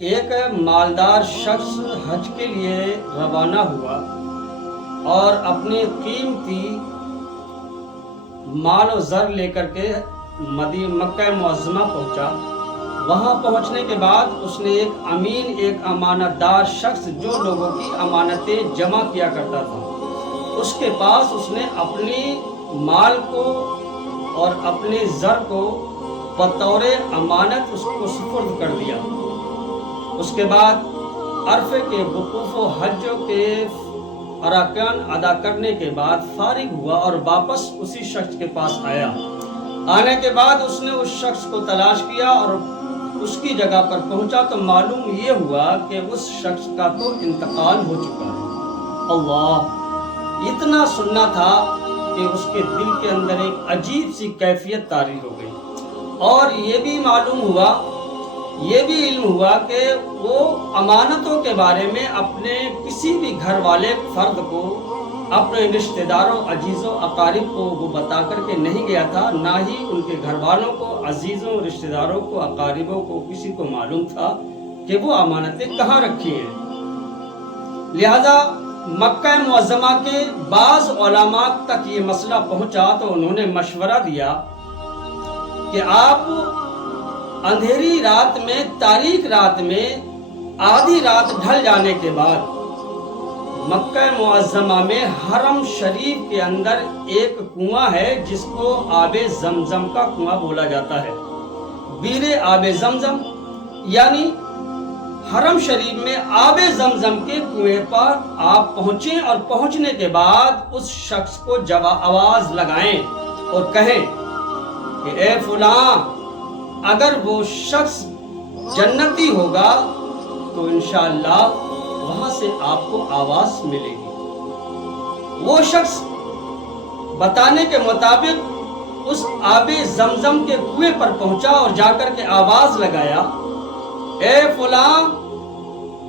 ایک مالدار شخص حج کے لیے روانہ ہوا اور اپنی قیمتی مال و زر لے کر کے مکہ معظمہ پہنچا۔ وہاں پہنچنے کے بعد اس نے ایک امین، ایک امانت دار شخص جو لوگوں کی امانتیں جمع کیا کرتا تھا، اس کے پاس اس نے اپنی مال کو اور اپنے زر کو بطور امانت اس کو سپرد کر دیا۔ اس کے بعد عرفے کے وقوف و حج کے ارکان ادا کرنے کے بعد فارغ ہوا اور واپس اسی شخص کے پاس آیا۔ آنے کے بعد اس نے اس شخص کو تلاش کیا اور اس کی جگہ پر پہنچا تو معلوم یہ ہوا کہ اس شخص کا تو انتقال ہو چکا ہے۔ اللہ! اتنا سننا تھا کہ اس کے دل کے اندر ایک عجیب سی کیفیت طاری ہو گئی، اور یہ بھی معلوم ہوا، یہ بھی علم ہوا کہ وہ امانتوں کے بارے میں اپنے کسی بھی گھر والے فرد کو، اپنے رشتہ داروں، عزیزوں، اقارب کو وہ بتا کر کے نہیں گیا تھا، نہ ہی ان کے گھر والوں کو، عزیزوں، رشتہ داروں کو، اقاربوں کو کسی کو معلوم تھا کہ وہ امانتیں کہاں رکھی ہیں۔ لہذا مکہ معظمہ کے بعض علماء تک یہ مسئلہ پہنچا تو انہوں نے مشورہ دیا کہ آپ اندھیری رات میں، تاریک رات میں، آدھی رات ڈھل جانے کے بعد مکہ معظمہ میں حرم شریف کے اندر ایک کنواں ہے جس کو آب زمزم کا کنواں بولا جاتا ہے، بیر آب زمزم، یعنی حرم شریف میں آب زمزم کے کنویں پر آپ پہنچیں اور پہنچنے کے بعد اس شخص کو آواز لگائیں اور کہیں کہ اے فلاں، اگر وہ شخص جنتی ہوگا تو انشاءاللہ وہاں سے آپ کو آواز ملے گی۔ وہ شخص بتانے کے مطابق اس آب زمزم کے کنویں پر پہنچا اور جا کر کے آواز لگایا، اے فلاں،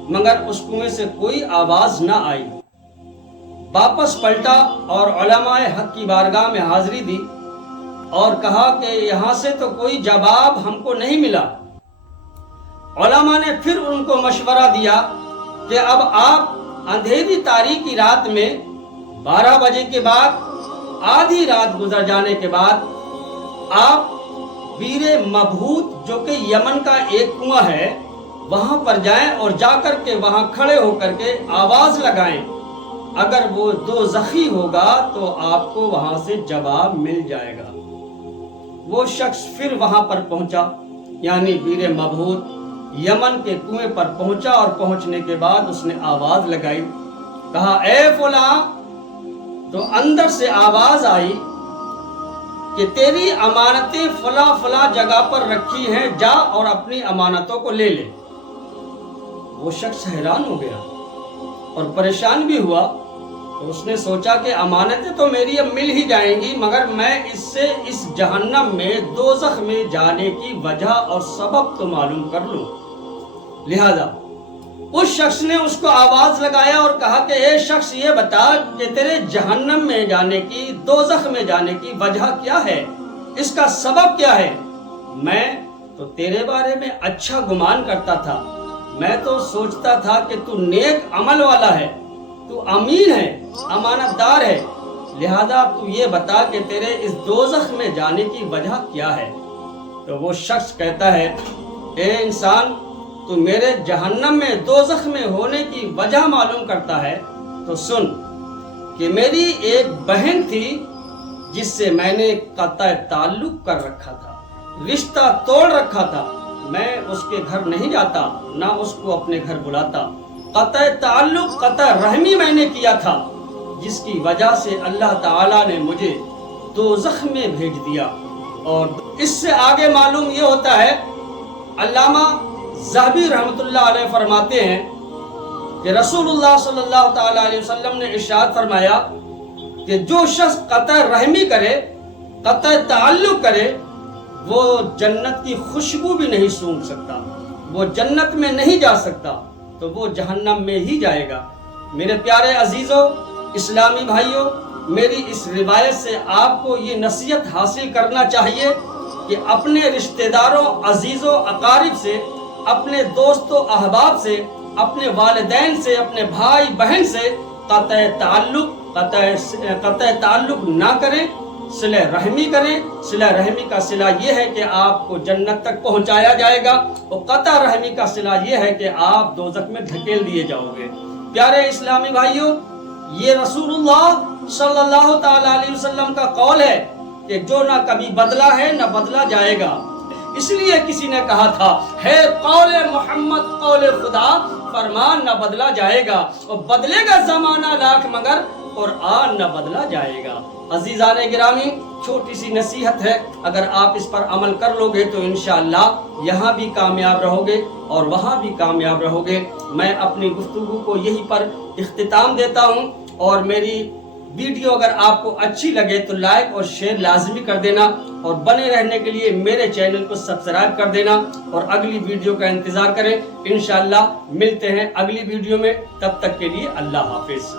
مگر اس کنویں سے کوئی آواز نہ آئی۔ واپس پلٹا اور علماء حق کی بارگاہ میں حاضری دی اور کہا کہ یہاں سے تو کوئی جواب ہم کو نہیں ملا۔ علماء نے پھر ان کو مشورہ دیا کہ اب آپ اندھیری تاریکی رات میں 12 بجے کے بعد، آدھی رات گزر جانے کے بعد، آپ بیر مبہوت جو کہ یمن کا ایک کنواں ہے وہاں پر جائیں اور جا کر کے وہاں کھڑے ہو کر کے آواز لگائیں، اگر وہ دوزخی ہوگا تو آپ کو وہاں سے جواب مل جائے گا۔ وہ شخص پھر وہاں پر پہنچا، یعنی بیر مبہوت یمن کے کنویں پر پہنچا اور پہنچنے کے بعد اس نے آواز لگائی، کہا اے فلاں، تو اندر سے آواز آئی کہ تیری امانتیں فلاں فلاں جگہ پر رکھی ہیں، جا اور اپنی امانتوں کو لے لے۔ وہ شخص حیران ہو گیا اور پریشان بھی ہوا، تو اس نے سوچا کہ امانتیں تو میری اب مل ہی جائیں گی، مگر میں اس سے اس جہنم میں، دوزخ میں جانے کی وجہ اور سبب تو معلوم کر لوں۔ لہذا اس شخص نے اس کو آواز لگایا اور کہا کہ اے شخص، یہ بتا کہ تیرے جہنم میں جانے کی، دوزخ میں جانے کی وجہ کیا ہے، اس کا سبب کیا ہے؟ میں تو تیرے بارے میں اچھا گمان کرتا تھا، میں تو سوچتا تھا کہ تو نیک عمل والا ہے، تو امین ہے، امانت دار ہے، لہذا تو یہ بتا کہ تیرے اس دوزخ میں جانے کی وجہ کیا ہے؟ تو وہ شخص کہتا ہے، اے انسان، تو میرے جہنم میں، دوزخ میں ہونے کی وجہ معلوم کرتا ہے تو سن کہ میری ایک بہن تھی جس سے میں نے قطع تعلق کر رکھا تھا، رشتہ توڑ رکھا تھا، میں اس کے گھر نہیں جاتا، نہ اس کو اپنے گھر بلاتا، قطع تعلق، قطع رحمی میں نے کیا تھا، جس کی وجہ سے اللہ تعالیٰ نے مجھے دوزخ میں بھیج دیا۔ اور اس سے آگے معلوم یہ ہوتا ہے، علامہ ذہبی رحمۃ اللہ علیہ فرماتے ہیں کہ رسول اللہ صلی اللہ تعالیٰ علیہ وسلم نے ارشاد فرمایا کہ جو شخص قطع رحمی کرے، قطع تعلق کرے، وہ جنت کی خوشبو بھی نہیں سونگھ سکتا، وہ جنت میں نہیں جا سکتا، تو وہ جہنم میں ہی جائے گا۔ میرے پیارے عزیزوں، اسلامی بھائیوں، میری اس روایت سے آپ کو یہ نصیحت حاصل کرنا چاہیے کہ اپنے رشتہ داروں، عزیزوں، اقارب سے اپنے دوست و احباب سے، اپنے والدین سے، اپنے بھائی بہن سے قطع تعلق نہ کریں، صلہ رحمی کریں۔ صلہ رحمی کا صلہ یہ ہے کہ آپ کو جنت تک پہنچایا جائے گا، اور قطع رحمی کا صلہ یہ ہے کہ آپ دوزخ میں دھکیل دیے جاؤ گے۔ پیارے اسلامی بھائیوں، یہ رسول اللہ صلی اللہ تعالی علیہ وسلم کا قول ہے کہ جو نہ کبھی بدلا ہے نہ بدلا جائے گا۔ اس لیے کسی نے کہا تھا، ہے قول محمد قول خدا، فرمان نہ بدلا جائے گا، اور بدلے گا زمانہ لاکھ مگر قرآن نہ بدلا جائے گا۔ عزیزان گرامی، چھوٹی سی نصیحت ہے، اگر آپ اس پر عمل کر لو گے تو انشاءاللہ یہاں بھی کامیاب رہو گے اور وہاں بھی کامیاب رہو گے۔ میں اپنی گفتگو کو یہی پر اختتام دیتا ہوں، اور میری ویڈیو اگر آپ کو اچھی لگے تو لائک اور شیئر لازمی کر دینا، اور بنے رہنے کے لیے میرے چینل کو سبسکرائب کر دینا، اور اگلی ویڈیو کا انتظار کریں۔ انشاءاللہ ملتے ہیں اگلی ویڈیو میں، تب تک کے لیے اللہ حافظ۔